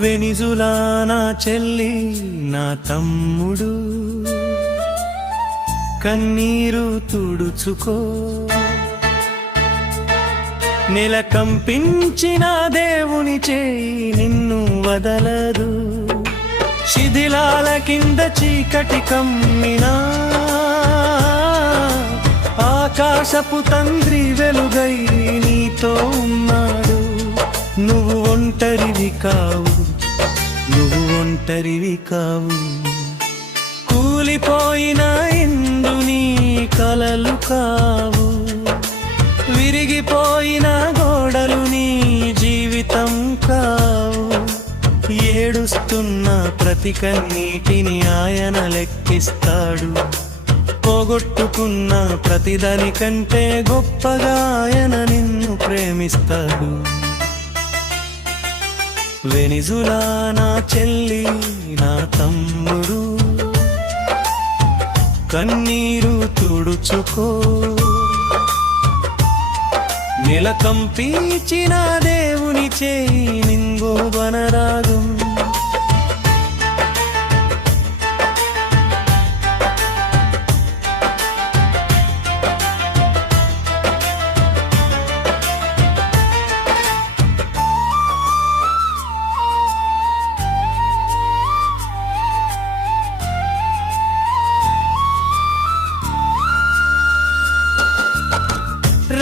Venezuela నా చెల్లి నా తమ్ముడు, కన్నీరు తుడుచుకో. నెల కంపించిన దేవుని చేయి నిన్ను వదలదు. శిథిలాల కింద చీకటి కమ్మినా ఆకాశపు తండ్రి వెలుగై నీతో ఉన్నాడు. నువ్వు ఒంటరివి కావు, నువ్వు ఒంటరివి కావు. కూలిపోయిన ఇందు నీ కలలు కావు, విరిగిపోయిన గోడలు నీ జీవితం కావు. ఏడుస్తున్న ప్రతి కన్నీటిని ఆయన లెక్కిస్తాడు. పోగొట్టుకున్న ప్రతిదాని కంటే గొప్పగా ఆయన నిన్ను ప్రేమిస్తాడు. వెనిజులా నా చెల్లి నా తమ్ముడు, కన్నీరు తుడుచుకో. నెల కంపించిన దేవుని చేయి నింగు వనరాదు.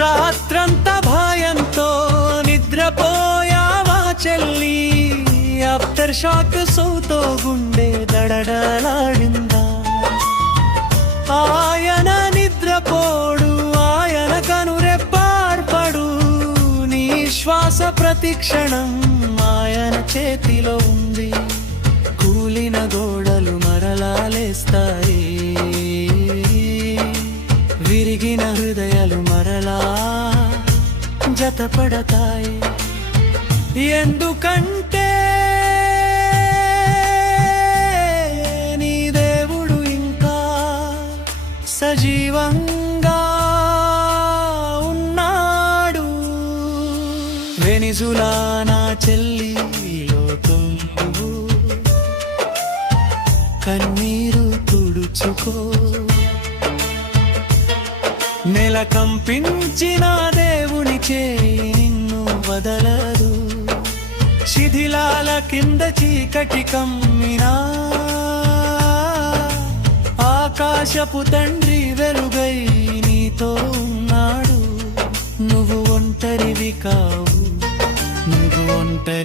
రాత్రంతా భయంతో నిద్రపోయావా చెల్లి? ఆఫ్టర్ షాక్ సౌతో గుండె దడదలాడిందా? ఆయన నిద్రపోడు, ఆయన కనురెప్పార్పడు. నీ శ్వాస ప్రతి క్షణం ఆయన చేతిలో ఉంది. కూలిన గోడలు మరలా లేస్తాయి, విరిగిన హృదయాలు మరలా జతపడతాయి. ఎందుకంటే నీ దేవుడు ఇంకా సజీవంగా ఉన్నాడు. వెనిజులా నా చెల్లిలో తొంగు, కన్నీరు తుడుచుకో. నెల కంపించిన దేవుని చేయి నిన్ను వదలదు. శిథిలాల కింద చీకటి కమ్మినా ఆకాశపు తండ్రి వెలుగై నీతో ఉన్నాడు. నువ్వు ఒంటరివి కావు, నువ్వు ఒంటరి